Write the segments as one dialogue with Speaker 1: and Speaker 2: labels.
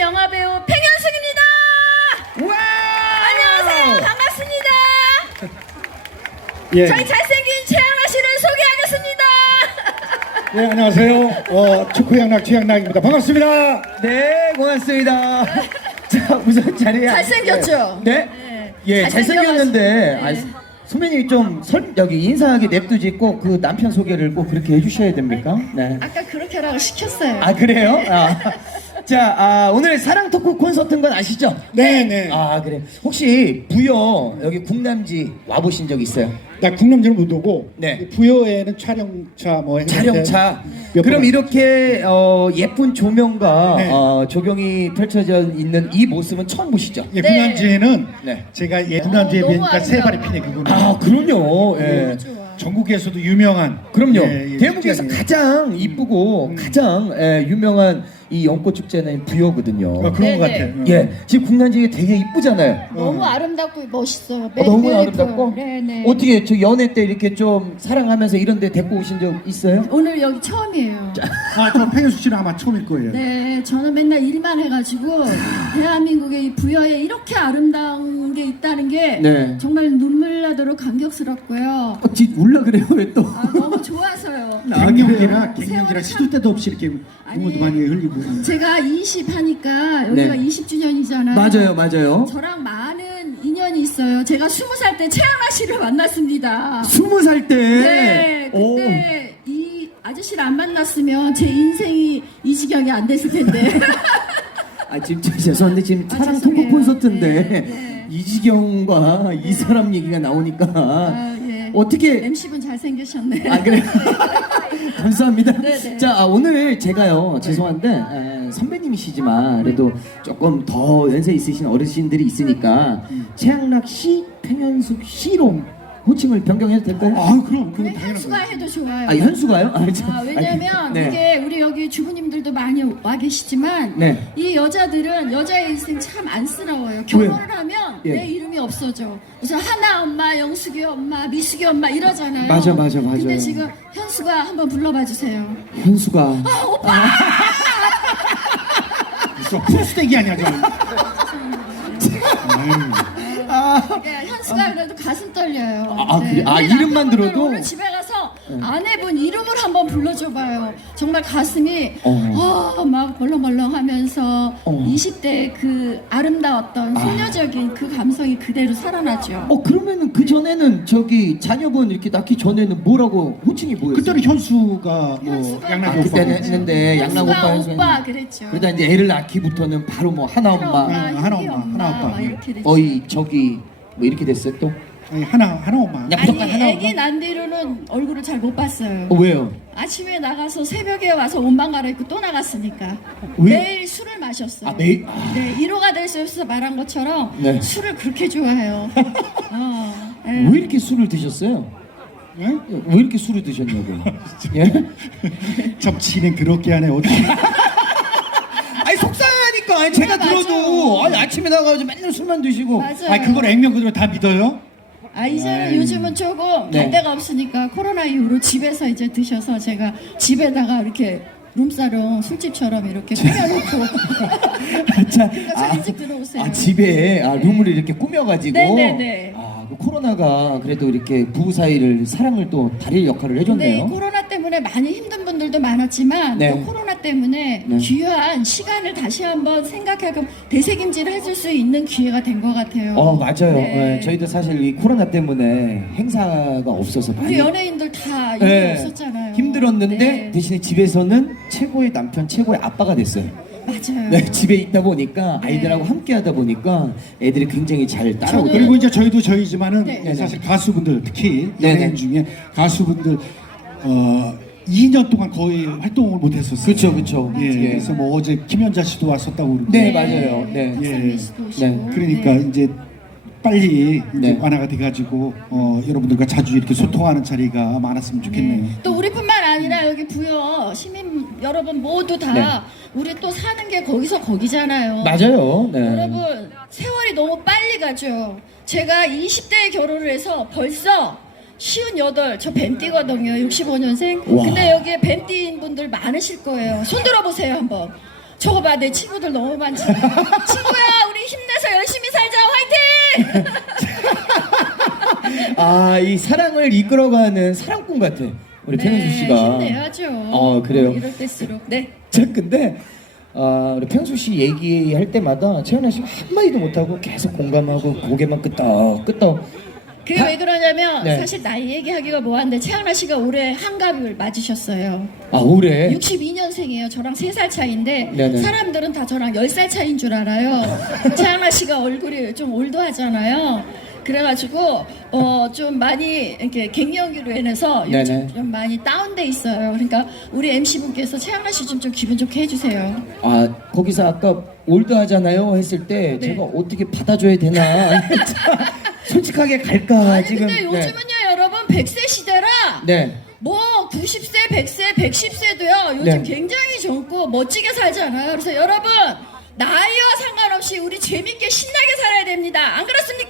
Speaker 1: 영화배우 팽현숙입니다.
Speaker 2: 와!
Speaker 1: 안녕하세요. 반갑습니다.
Speaker 2: 예.
Speaker 1: 저희 잘생긴 최양락 씨를 소개하겠습니다.
Speaker 2: 예, 안녕하세요. 축구양락 최양락입니다. 반갑습니다.
Speaker 3: 네, 고맙습니다. 자, 우선 자리에
Speaker 1: 잘생겼죠?
Speaker 3: 네?
Speaker 1: 네.
Speaker 3: 예, 잘생겼는데
Speaker 1: 네.
Speaker 3: 선배님이 좀 여기 인사하게 냅두지 꼭 그 남편 소개를 꼭 그렇게 해주셔야 됩니까? 네.
Speaker 1: 아까 그렇게 하라고 시켰어요.
Speaker 3: 아, 그래요? 자, 오늘 사랑 토크 콘서트인 건 아시죠?
Speaker 2: 네네.
Speaker 3: 아, 그래. 혹시 부여 여기 국남지 와보신 적 있어요?
Speaker 2: 나 국남지는 못 오고
Speaker 3: 네.
Speaker 2: 부여에는 촬영차 뭐
Speaker 3: 촬영차.
Speaker 2: 몇
Speaker 3: 그럼
Speaker 2: 번
Speaker 3: 이렇게 예쁜 조명과
Speaker 2: 네.
Speaker 3: 조경이 펼쳐져 있는 이 모습은 처음 보시죠?
Speaker 2: 예,
Speaker 1: 네.
Speaker 2: 국남지에는
Speaker 3: 네.
Speaker 2: 제가 국남지에
Speaker 1: 너무
Speaker 2: 뵈니까 세 발이
Speaker 1: 아름다워요.
Speaker 2: 피네 그거는.
Speaker 3: 아, 그럼요. 예.
Speaker 1: 좋아.
Speaker 2: 전국에서도 유명한.
Speaker 3: 그럼요.
Speaker 2: 예,
Speaker 3: 대한민국에서
Speaker 2: 축제네요.
Speaker 3: 가장 이쁘고 가장 유명한 이 연꽃 축제는 부여거든요.
Speaker 2: 그런 것
Speaker 1: 네네.
Speaker 2: 같아.
Speaker 3: 예, 지금 국난지게 되게 이쁘잖아요.
Speaker 1: 너무 아름답고 멋있어요.
Speaker 3: 너무 아름답고.
Speaker 1: 네네.
Speaker 3: 어떻게 저 연애 때 이렇게 좀 사랑하면서 이런 데 데리고 오신 적 있어요?
Speaker 1: 오늘 여기 처음이에요.
Speaker 2: 저 팽현숙 씨는 아마 처음일 거예요.
Speaker 1: 네, 저는 맨날 일만 해가지고 대한민국의 이 부여에 이렇게 아름다운 게 있다는 게
Speaker 3: 네.
Speaker 1: 정말 눈물 나도록 감격스럽고요.
Speaker 3: 울라 그래요, 왜 또?
Speaker 1: 아, 너무 좋아서요.
Speaker 2: 갱년기라 시도 때도 없이 이렇게 눈물도 많이 흘리고.
Speaker 1: 제가 20 하니까 여기가
Speaker 3: 네.
Speaker 1: 20주년이잖아요.
Speaker 3: 맞아요.
Speaker 1: 저랑 많은 인연이 있어요. 제가 20살 때 최양락 씨를 만났습니다.
Speaker 3: 20살 때.
Speaker 1: 네, 그때 이 아저씨를 안 만났으면 제 인생이 이 지경이 안 됐을 텐데.
Speaker 3: 지금 죄송한데 지금 사랑
Speaker 1: 죄송해요.
Speaker 3: 토크 콘서트인데
Speaker 1: 네.
Speaker 3: 이지경과 이 사람 얘기가 나오니까
Speaker 1: 예.
Speaker 3: 어떻게
Speaker 1: MC분 잘생기셨네.
Speaker 3: 아, 그래. 감사합니다.
Speaker 1: 네네.
Speaker 3: 자, 오늘 제가요, 죄송한데, 선배님이시지만, 그래도 조금 더 연세 있으신 어르신들이 있으니까, 최양락 씨, 팽현숙 씨로 호칭을 변경해도 될까요?
Speaker 2: 그럼
Speaker 1: 왜
Speaker 2: 당연한
Speaker 1: 현수가
Speaker 2: 거예요.
Speaker 1: 해도 좋아요.
Speaker 3: 현수가요?
Speaker 1: 왜냐면
Speaker 3: 네.
Speaker 1: 이게 우리 여기 주부님들도 많이 와 계시지만
Speaker 3: 네.
Speaker 1: 이 여자들은 여자의 인생 참 안쓰러워요. 결혼을 하면
Speaker 3: 예.
Speaker 1: 내 이름이 없어져. 우선 하나 엄마, 영숙이 엄마, 미숙이 엄마 이러잖아요.
Speaker 3: 맞아.
Speaker 1: 근데 지금 현수가 한번 불러봐 주세요.
Speaker 3: 현수가.
Speaker 2: 저 풀스tek이 아니야 저.
Speaker 1: 네, 현수가 그래도 가슴 떨려요.
Speaker 3: 그래?
Speaker 1: 우리
Speaker 3: 이름만
Speaker 1: 남편분들
Speaker 3: 들어도?
Speaker 1: 오늘 집에 가서 아내분 이름을 한번 불러줘봐요. 정말 가슴이 막 벌렁벌렁하면서 20대 그 아름다웠던 소녀적인 그 감성이 그대로 살아나죠.
Speaker 3: 그러면은 그 전에는 자녀분 이렇게 낳기 전에는 뭐라고 호칭이 뭐였어요?
Speaker 2: 그때는 현수가 뭐
Speaker 1: 현수가
Speaker 2: 양락
Speaker 1: 아,
Speaker 2: 오빠.
Speaker 3: 그때는 했는데 양락
Speaker 1: 현수가
Speaker 3: 오빠
Speaker 1: 오빠 그랬죠.
Speaker 3: 그러다 이제 애를 낳기부터는 바로 뭐 하나
Speaker 1: 하나
Speaker 3: 엄마,
Speaker 2: 하나
Speaker 1: 희귀
Speaker 2: 엄마, 하나 오빠.
Speaker 1: 막 이렇게 됐죠.
Speaker 3: 어이 저기 뭐 이렇게 됐어요 또?
Speaker 2: 아니, 하나 엄마.
Speaker 3: 그냥 무조건
Speaker 1: 아니
Speaker 3: 하나
Speaker 1: 애기 난 뒤로는 얼굴을 잘 못 봤어요.
Speaker 3: 왜요?
Speaker 1: 아침에 나가서 새벽에 와서 옷만 갈아입고 또 나갔으니까
Speaker 3: 왜?
Speaker 1: 매일 술을 마셨어요.
Speaker 3: 매일?
Speaker 1: 네, 1호가 될 수 있어서 말한 것처럼
Speaker 3: 네.
Speaker 1: 술을 그렇게 좋아해요.
Speaker 3: 왜 이렇게 술을 드셨어요?
Speaker 2: 예?
Speaker 3: 왜 이렇게 술을 드셨냐고요? 예?
Speaker 2: 참 진행 더럽게 하네 어디.
Speaker 3: 아니 속상하니까 아니, 제가
Speaker 1: 맞아.
Speaker 3: 들어도 아침에 나가서 맨날 술만 드시고
Speaker 1: 맞아요.
Speaker 2: 그걸 액면 그대로 다 믿어요?
Speaker 1: 이제는 요즘은 조금
Speaker 3: 네.
Speaker 1: 갈 데가 없으니까 코로나 이후로 집에서 이제 드셔서 제가 집에다가 이렇게 룸사롱 술집처럼 이렇게 꾸며놓고
Speaker 3: 자,
Speaker 1: 그러니까 일찍 들어오세요.
Speaker 3: 집에 룸을 이렇게 꾸며가지고
Speaker 1: 네네네.
Speaker 3: 그 코로나가 그래도 이렇게 부부 사이를 사랑을 또 다릴 역할을
Speaker 1: 근데 이
Speaker 3: 해줬네요.
Speaker 1: 코로나 때문에 많이 힘든 분들도 많았지만
Speaker 3: 네.
Speaker 1: 또 코로나 때문에
Speaker 3: 네.
Speaker 1: 귀한 시간을 다시 한번 생각하고 되새김질을 해줄 수 있는 기회가 된 것 같아요.
Speaker 3: 맞아요.
Speaker 1: 네.
Speaker 3: 저희도 사실 이 코로나 때문에 행사가 없어서 많이
Speaker 1: 우리 연예인들 다 일이
Speaker 3: 네,
Speaker 1: 없었잖아요.
Speaker 3: 힘들었는데
Speaker 1: 네.
Speaker 3: 대신에 집에서는 최고의 남편, 최고의 아빠가 됐어요.
Speaker 1: 맞아요.
Speaker 3: 네, 집에 있다 보니까
Speaker 1: 네.
Speaker 3: 아이들하고 함께 하다 보니까 애들이 굉장히 잘 따라오고.
Speaker 2: 그리고 이제 저희도 저희지만은
Speaker 1: 네.
Speaker 2: 사실 가수분들 특히
Speaker 3: 네네.
Speaker 2: 연예인 중에 가수분들 2년 동안 거의 활동을 못했었어요.
Speaker 3: 그쵸.
Speaker 2: 예,
Speaker 3: 예.
Speaker 2: 그래서 뭐 어제 김연자 씨도 왔었다고 그러고.
Speaker 3: 네, 맞아요. 네.
Speaker 1: 박상민 씨도 오시고.
Speaker 3: 네.
Speaker 2: 그러니까
Speaker 1: 네.
Speaker 2: 이제 빨리 이제
Speaker 3: 네.
Speaker 2: 완화가 돼가지고 여러분들과 자주 이렇게 소통하는 자리가 많았으면 좋겠네요.
Speaker 1: 또 우리뿐만 아니라 여기 부여 시민 여러분 모두 다
Speaker 3: 네.
Speaker 1: 우리 또 사는 게 거기서 거기잖아요.
Speaker 3: 맞아요. 네.
Speaker 1: 여러분 세월이 너무 빨리 가죠. 제가 20대에 결혼을 해서 벌써 58, 저 뱀띠거든요. 65년생.
Speaker 3: 와.
Speaker 1: 근데 여기에 뱀띠인 분들 많으실 거예요. 손 들어보세요 한번. 저거 봐, 내 친구들 너무 많지. 친구야, 우리 힘내서 열심히 살자. 화이팅!
Speaker 3: 아, 이 사랑을 이끌어가는 사랑꾼 같아. 우리 평현숙 씨가.
Speaker 1: 힘내야죠.
Speaker 3: 그래요.
Speaker 1: 이럴 때일수록. 네.
Speaker 3: 자, 근데 우리 평숙 씨 얘기할 때마다 채연아 씨가 한마디도 못하고 계속 공감하고 고개만 끄덕끄덕.
Speaker 1: 그게 왜 그러냐면
Speaker 3: 네.
Speaker 1: 사실 나이 얘기하기가 뭐한데 최양락 씨가 올해 한갑을 맞으셨어요.
Speaker 3: 아, 올해?
Speaker 1: 62년생이에요. 저랑 3살 차이인데
Speaker 3: 네네.
Speaker 1: 사람들은 다 저랑 10살 차이인 줄 알아요. 최양락 씨가 얼굴이 좀 올드하잖아요. 그래가지고 좀 많이 이렇게 갱년기로 인해서 요즘
Speaker 3: 네네.
Speaker 1: 좀 많이 다운돼 있어요. 그러니까 우리 MC 분께서 최양락 씨 좀 기분 좋게 해주세요.
Speaker 3: 아, 거기서 아까 올드하잖아요 했을 때
Speaker 1: 네.
Speaker 3: 제가 어떻게 받아줘야 되나 솔직하게 갈까
Speaker 1: 아니
Speaker 3: 지금.
Speaker 1: 근데 요즘은요 여러분 100세 시대라
Speaker 3: 네.
Speaker 1: 뭐 90세, 100세, 110세도요 요즘
Speaker 3: 네.
Speaker 1: 굉장히 젊고 멋지게 살잖아요. 그래서 여러분 나이와 상관없이 우리 재밌게 신나게 살아야 됩니다. 안 그렇습니까?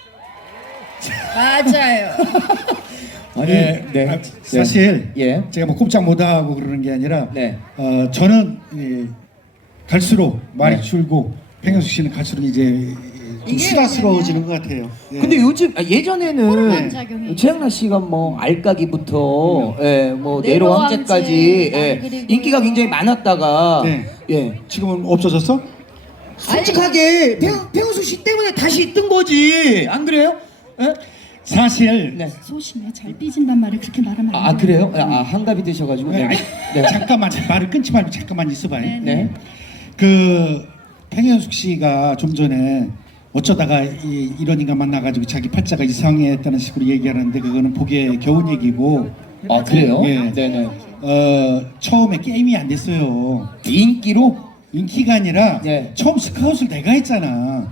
Speaker 1: 맞아요.
Speaker 3: 아니,
Speaker 2: 네, 사실
Speaker 3: 예.
Speaker 2: 제가 뭐 꼼짝 못하고 그러는 게 아니라
Speaker 3: 네.
Speaker 2: 저는 갈수록 말이
Speaker 3: 네.
Speaker 2: 줄고 평현숙 씨는 갈수록 이제 좀
Speaker 1: 이게
Speaker 2: 수다스러워지는 것 같아요. 예.
Speaker 3: 근데 요즘
Speaker 1: 호르몬
Speaker 3: 예전에는
Speaker 1: 작용이
Speaker 3: 최양락 씨가 뭐 알까기부터 뭐
Speaker 1: 네로
Speaker 3: 네로
Speaker 1: 황제,
Speaker 3: 황제까지
Speaker 1: 그리고
Speaker 3: 인기가 굉장히 많았다가
Speaker 2: 네.
Speaker 3: 예.
Speaker 2: 지금은 없어졌어?
Speaker 3: 솔직하게 배우숙 씨 때문에 다시 뜬 거지 안 그래요? 예?
Speaker 2: 사실
Speaker 3: 네.
Speaker 1: 소심해. 잘 삐진단 말을 그렇게 말하면 안
Speaker 3: 아
Speaker 1: 돼요.
Speaker 3: 그래요? 한갑이 되셔가지고
Speaker 2: 네, 아니,
Speaker 3: 네.
Speaker 2: 잠깐만 말을 끊지 말고 잠깐만 있어봐요.
Speaker 1: 네.
Speaker 3: 네.
Speaker 2: 그 평현숙 씨가 좀 전에 어쩌다가 이런 인간 만나가지고 자기 팔자가 이상했다는 식으로 얘기하는데 그거는 보기에 겨운 얘기고.
Speaker 3: 아 그래요?
Speaker 2: 예.
Speaker 3: 네네.
Speaker 2: 처음에 게임이 안 됐어요.
Speaker 3: 인기로?
Speaker 2: 인기가 아니라
Speaker 3: 네.
Speaker 2: 처음 스카웃을 내가 했잖아.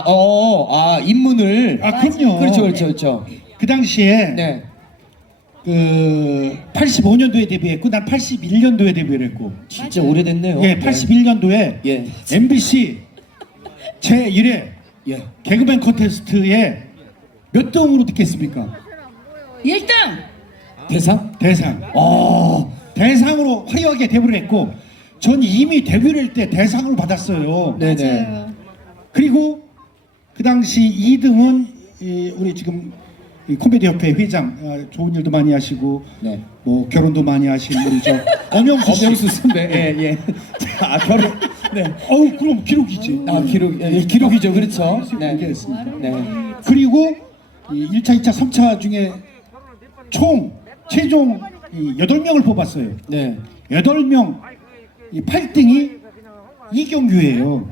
Speaker 3: 입문을.
Speaker 2: 아 그럼요.
Speaker 3: 그렇죠.
Speaker 2: 그 당시에
Speaker 3: 네.
Speaker 2: 그 85년도에 데뷔했고 난 81년도에 데뷔를 했고.
Speaker 3: 진짜 오래됐네요.
Speaker 2: 예, 81년도에
Speaker 3: 예.
Speaker 2: MBC 제 1회
Speaker 3: 예.
Speaker 2: 개그맨 콘테스트에 몇 등으로 듣겠습니까?
Speaker 1: 1등!
Speaker 3: 대상?
Speaker 2: 대상. 대상으로 화려하게 데뷔를 했고 전 이미 데뷔를 할 때 대상을 받았어요.
Speaker 3: 네네.
Speaker 1: 맞아요.
Speaker 2: 그리고 그 당시 2등은 우리 지금 이 코미디 협회 회장 좋은 일도 많이 하시고
Speaker 3: 네.
Speaker 2: 뭐 결혼도 많이 하신 우리 저 엄영수 씨.
Speaker 3: 엄영수 선배. 예. 자, 결혼. 네.
Speaker 2: 그럼 기록이지.
Speaker 3: 기록이죠. 그렇죠. 네.
Speaker 2: 얘기했습니다.
Speaker 3: 네.
Speaker 2: 그리고 이 1차, 2차, 3차 중에 총 최종 8명을 뽑았어요.
Speaker 3: 네.
Speaker 2: 8명 이 8등이 이경규예요.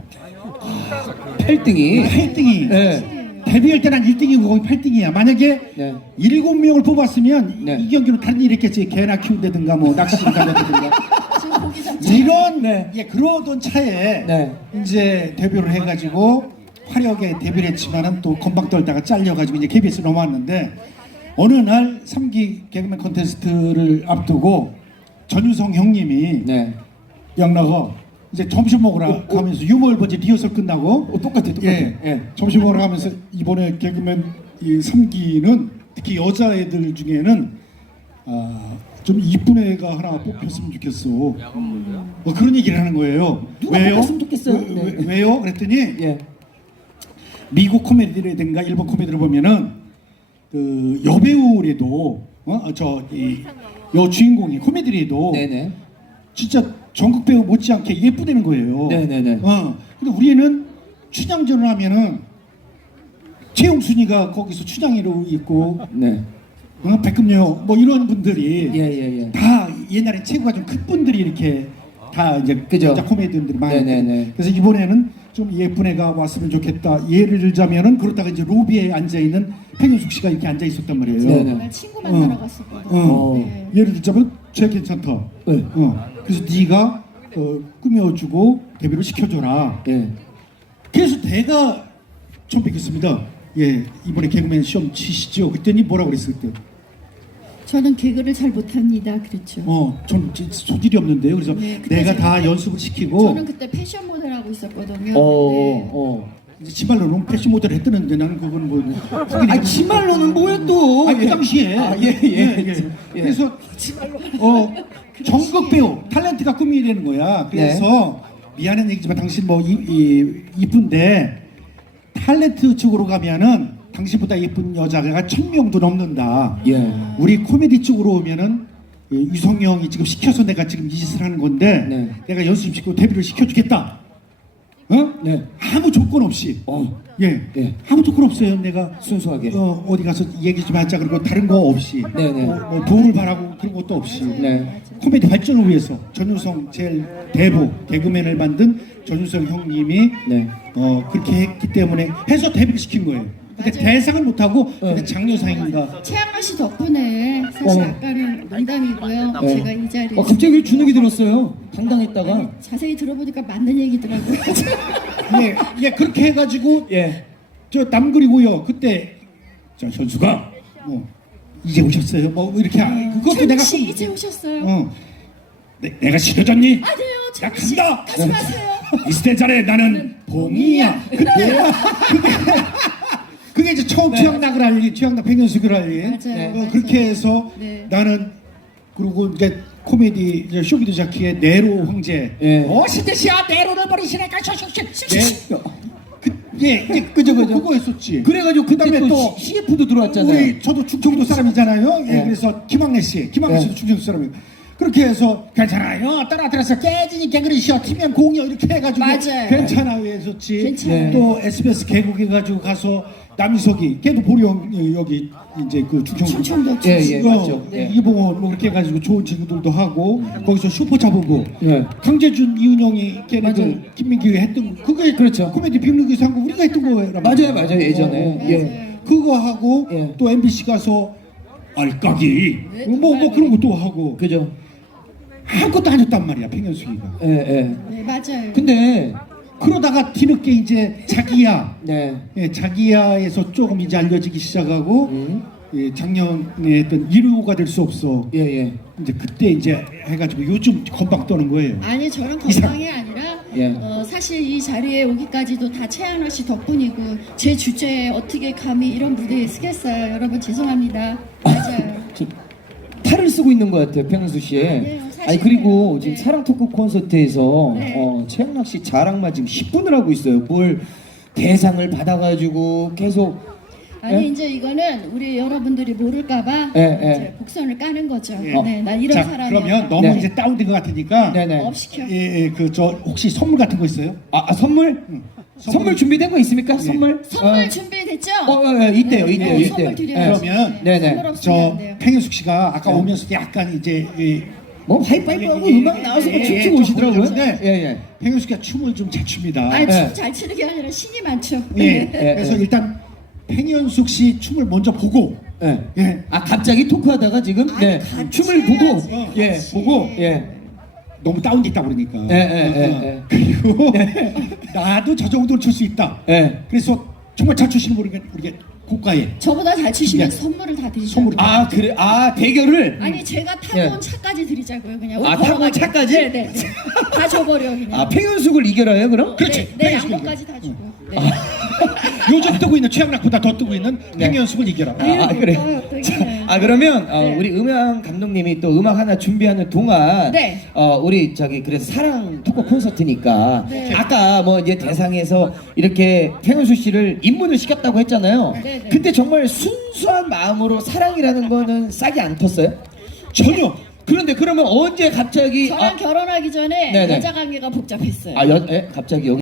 Speaker 3: 8등이
Speaker 2: 8등이
Speaker 3: 네.
Speaker 2: 데뷔할 때는 1등이고 거기 8등이야. 만약에
Speaker 3: 네.
Speaker 2: 7명을 뽑았으면
Speaker 3: 네.
Speaker 2: 이경규는 다른 일 했겠지. 개나 키운다든가 뭐 낚시 가다든가
Speaker 1: 지금 고기 잡지.
Speaker 2: 이런
Speaker 3: 네.
Speaker 2: 그러던 차에
Speaker 3: 네.
Speaker 2: 이제 데뷔를 해가지고 화려하게 데뷔를 했지만은 또 건방 떨다가 잘려가지고 이제 KBS 넘어왔는데 어느 날 3기 개그맨 콘테스트를 앞두고 전유성 형님이
Speaker 3: 네.
Speaker 2: 양나가 이제 점심 먹으러 가면서 유머 버지 리허설 끝나고
Speaker 3: 똑같아.
Speaker 2: 예, 점심 먹으러 가면서 이번에 개그맨 이 3기는 특히 여자애들 중에는 좀 이쁜 애가 하나 뽑혔으면 좋겠어. 그런 얘기를 하는 거예요.
Speaker 3: 누가
Speaker 2: 왜요?
Speaker 3: 뽑혔으면 좋겠어요? 네.
Speaker 2: 왜요? 그랬더니
Speaker 3: 예.
Speaker 2: 미국 코미디라든가 일본 코미디를 보면은 그 여배우래도 여 주인공이 코미디래도
Speaker 3: 네네.
Speaker 2: 진짜 전국 배우 못지않게 예쁘다는 거예요.
Speaker 3: 네네네.
Speaker 2: 근데 우리는 춘향전을 하면은 최용순이가 거기서 춘향이로 있고
Speaker 3: 네.
Speaker 2: 백금녀 뭐 이런 분들이
Speaker 3: 예.
Speaker 2: 다 옛날에 체구가 좀 큰 분들이 이렇게 다 이제
Speaker 3: 그죠.
Speaker 2: 여자 코미디언들이 많이
Speaker 3: 네네네.
Speaker 2: 있거든요. 그래서 이번에는 좀 예쁜 애가 왔으면 좋겠다. 예를 들자면은 그러다가 이제 로비에 앉아 있는 평현숙 씨가 이렇게 앉아 있었단 말이에요.
Speaker 3: 네네.
Speaker 1: 정말 친구 만나러 갔었거든요.
Speaker 2: 네. 예를 들자면 쟤 괜찮다.
Speaker 3: 네.
Speaker 2: 그래서 네가 꾸며주고 데뷔를 시켜줘라.
Speaker 3: 예.
Speaker 2: 그래서 내가 처음 뵙겠습니다. 예, 이번에 개그맨 시험 치시죠. 그랬더니 뭐라고 그랬을 때?
Speaker 1: 저는 개그를 잘 못합니다. 그랬죠.
Speaker 2: 전 소질이 없는데요. 그래서
Speaker 1: 네, 그때
Speaker 2: 내가
Speaker 1: 제가-
Speaker 2: 다 연습을 시키고
Speaker 1: 저는 그때 패션 모델 하고 있었거든요. 네.
Speaker 2: 이제 지말로는 패션 모델 했다는데 나는 그건 뭐
Speaker 3: 지말로는 뭐야 또?
Speaker 2: 그 당시에
Speaker 3: 예.
Speaker 2: 그래서 전국 배우 탤런트가 꿈이라는 거야. 그래서 미안한 얘기지만 당신 뭐 이쁜데 탤런트 쪽으로 가면은 당신보다 예쁜 여자가 1000명도 넘는다.
Speaker 3: 예.
Speaker 2: 우리 코미디 쪽으로 오면은 유성형이 지금 시켜서 내가 지금 이 짓을 하는 건데
Speaker 3: 네.
Speaker 2: 내가 연습시키고 데뷔를 시켜주겠다. 어?
Speaker 3: 네.
Speaker 2: 아무 조건 없이. 예.
Speaker 3: 예.
Speaker 2: 아무 조건 없어요. 내가
Speaker 3: 순수하게.
Speaker 2: 어디 가서 얘기 좀 하자 그리고 다른 거 없이.
Speaker 3: 네네.
Speaker 2: 뭐 도움을 바라고 그런 것도 없이.
Speaker 3: 네.
Speaker 2: 코미디 발전을 위해서 전유성 제일 대부 개그맨을 만든 전유성 형님이
Speaker 3: 네.
Speaker 2: 그렇게 했기 때문에 해서 데뷔를 시킨 거예요. 근데
Speaker 1: 맞아요.
Speaker 2: 대상을 못 하고 그냥 장려상인가.
Speaker 1: 최양락 씨 덕분에 사실 아까는 농담이고요.
Speaker 3: 네.
Speaker 1: 제가 이 자리에
Speaker 3: 갑자기 왜 주눅이 들었어요? 당당했다가.
Speaker 1: 자세히 들어보니까 맞는 얘기더라고요.
Speaker 2: 예, 그렇게 해가지고
Speaker 3: 예.
Speaker 2: 저 남 그리고요. 그때 저 현수가 뭐 이제 오셨어요. 뭐 이렇게 그것도 내가
Speaker 1: 최양락 씨 이제 오셨어요.
Speaker 2: 내가 싫어졌니?
Speaker 1: 아니에요.
Speaker 2: 나
Speaker 1: 최양락 씨
Speaker 2: 간다.
Speaker 1: 가지 마세요.
Speaker 2: 이스테 잘해 나는 봉이야. 그게 이제 처음 최양락을 알리, 최양락 백년숙을 알리.
Speaker 1: 맞아요.
Speaker 2: 그렇게 해서
Speaker 1: 네.
Speaker 2: 나는 그리고 이제 코미디 이제 쇼비드 자키의 네로 형제.
Speaker 3: 예.
Speaker 2: 시대시야 네로를 버리시니까 슉슉슉. 예,
Speaker 3: 그죠.
Speaker 2: 그거 했었지.
Speaker 3: 그래가지고 그다음에
Speaker 2: 그다음에
Speaker 3: 또 CF도 들어왔잖아요.
Speaker 2: 우리 저도 충청도 사람이잖아요. 예,
Speaker 3: 네.
Speaker 2: 그래서 김학래 씨도
Speaker 3: 네.
Speaker 2: 충청도 사람이에요. 그렇게 해서 괜찮아요. 떨어뜨려서 깨지니까 그러시오. 팀면 공이요 이렇게 해가지고
Speaker 1: 맞아요.
Speaker 2: 괜찮아요 했었지.
Speaker 1: 괜찮아요.
Speaker 2: 또 SBS 개국해 가지고 가서 남희석이 걔도 보령 여기 이제 그
Speaker 1: 충청도
Speaker 3: 예, 맞죠.
Speaker 1: 네.
Speaker 2: 이봉원 뭐 그렇게 해가지고 좋은 친구들도 하고 거기서 슈퍼 잡으고
Speaker 3: 예.
Speaker 2: 강재준 이은영이 걔네들
Speaker 3: 맞아요.
Speaker 2: 김민기 했던 그게
Speaker 3: 그렇죠.
Speaker 2: 코미디 빅리그 상고 우리가 했던 거예요.
Speaker 3: 맞아요 예전에.
Speaker 1: 맞아요.
Speaker 3: 예.
Speaker 2: 그거 하고
Speaker 3: 예.
Speaker 2: 또 MBC 가서 알까기 뭐 그런 것도 하고
Speaker 3: 그죠.
Speaker 2: 아무것도 안 했단 말이야 백년숙이가.
Speaker 3: 예.
Speaker 1: 네, 맞아요.
Speaker 3: 근데
Speaker 2: 그러다가 뒤늦게 이제 자기야
Speaker 3: 네.
Speaker 2: 자기야에서 조금 이제 알려지기 시작하고 작년에 했던 1호가 될 수 없어.
Speaker 3: 예.
Speaker 2: 이제 그때 이제 해가지고 요즘 건방 떠는 거예요.
Speaker 1: 아니 저는
Speaker 2: 이상-
Speaker 1: 건강이 아니라
Speaker 3: 예.
Speaker 1: 사실 이 자리에 오기까지도 다 최양락 씨 덕분이고 제 주제에 어떻게 감히 이런 무대에 서겠어요. 여러분 죄송합니다. 맞아요.
Speaker 3: 탈을 쓰고 있는 것 같아요, 평수 씨.
Speaker 1: 네, 사실
Speaker 3: 아니 그리고
Speaker 1: 네.
Speaker 3: 지금 사랑 토크 콘서트에서
Speaker 1: 네.
Speaker 3: 최양락 씨 자랑만 지금 10분을 하고 있어요. 뭘 대상을 받아가지고 계속
Speaker 1: 아니
Speaker 3: 예?
Speaker 1: 이제 이거는 우리 여러분들이 모를까봐
Speaker 3: 예.
Speaker 1: 이제 복선을 까는 거죠.
Speaker 2: 예.
Speaker 1: 네, 난 이런
Speaker 2: 자,
Speaker 1: 사람이야.
Speaker 2: 그러면 너무
Speaker 3: 네.
Speaker 2: 이제 다운된 것 같으니까
Speaker 3: 네네.
Speaker 1: 업 시켜.
Speaker 2: 그 저 혹시 선물 같은 거 있어요?
Speaker 3: 선물? 선물 준비된 거 있습니까? 선물?
Speaker 1: 선물 준비됐죠?
Speaker 3: 있대요.
Speaker 1: 네, 선물 드려요.
Speaker 2: 그러면
Speaker 3: 네네.
Speaker 1: 선물 없으면 안
Speaker 2: 저
Speaker 1: 돼요.
Speaker 2: 팽현숙 씨가 아까
Speaker 3: 네.
Speaker 2: 오면서 약간 이제
Speaker 3: 뭐 하이파이브하고
Speaker 2: 예,
Speaker 3: 음악 나와서
Speaker 2: 예,
Speaker 3: 춤추고
Speaker 2: 예,
Speaker 3: 오시더라고요.
Speaker 2: 네.
Speaker 3: 예.
Speaker 2: 팽현숙 씨가 춤을 좀 잘 춥니다.
Speaker 1: 아니
Speaker 3: 네.
Speaker 1: 춤 잘 추는 게 아니라 신이 많죠.
Speaker 2: 예.
Speaker 3: 예.
Speaker 2: 그래서 일단 팽현숙 씨 춤을 먼저 보고
Speaker 3: 예.
Speaker 2: 예.
Speaker 3: 갑자기 토크하다가 지금
Speaker 1: 아니, 같이
Speaker 3: 춤을 보고
Speaker 1: 해야지,
Speaker 3: 예
Speaker 1: 같이.
Speaker 3: 보고 예.
Speaker 2: 너무 다운됐다 그러니까.
Speaker 3: 예.
Speaker 2: 그리고 나도 저 정도로 출 수 있다.
Speaker 3: 예.
Speaker 2: 그래서 정말 잘 추시는 분이 우리가 고가에
Speaker 1: 저보다 잘 추시면
Speaker 2: 예.
Speaker 1: 선물을 다 드리죠.
Speaker 2: 선물을
Speaker 3: 그래 대결을
Speaker 1: 아니 제가 타고
Speaker 3: 예.
Speaker 1: 온 차까지 드리자고요. 그냥
Speaker 3: 아,
Speaker 1: 걸어가게.
Speaker 3: 타고 온 차까지?
Speaker 1: 네네. 다 줘버려 그냥.
Speaker 3: 팽현숙을 이겨라요 그럼?
Speaker 2: 그렇지.
Speaker 1: 네,
Speaker 2: 팽현숙을
Speaker 1: 양복까지 다 주고. 네.
Speaker 2: 요즘 뜨고 있는 최양락보다 더 뜨고 있는
Speaker 3: 네.
Speaker 2: 팽현숙을 이겨라.
Speaker 3: 그래.
Speaker 1: 어떡해.
Speaker 3: 그러면
Speaker 1: 네.
Speaker 3: 우리 음악 감독님이 또 음악 하나 준비하는 동안
Speaker 1: 네.
Speaker 3: 우리 그래서 사랑 토크 콘서트니까
Speaker 1: 네.
Speaker 3: 아까 뭐 이제 대상에서 이렇게 팽현숙 씨를 입문을 시켰다고 했잖아요.
Speaker 1: 네, 네.
Speaker 3: 근데 정말 순수한 마음으로 사랑이라는 거는 싹이 안 텄어요?
Speaker 2: 전혀.
Speaker 3: 그런데 그러면 언제 갑자기
Speaker 1: 저랑 결혼하기 전에
Speaker 3: 네네.
Speaker 1: 여자 관계가 복잡했어요.
Speaker 3: 갑자기 여기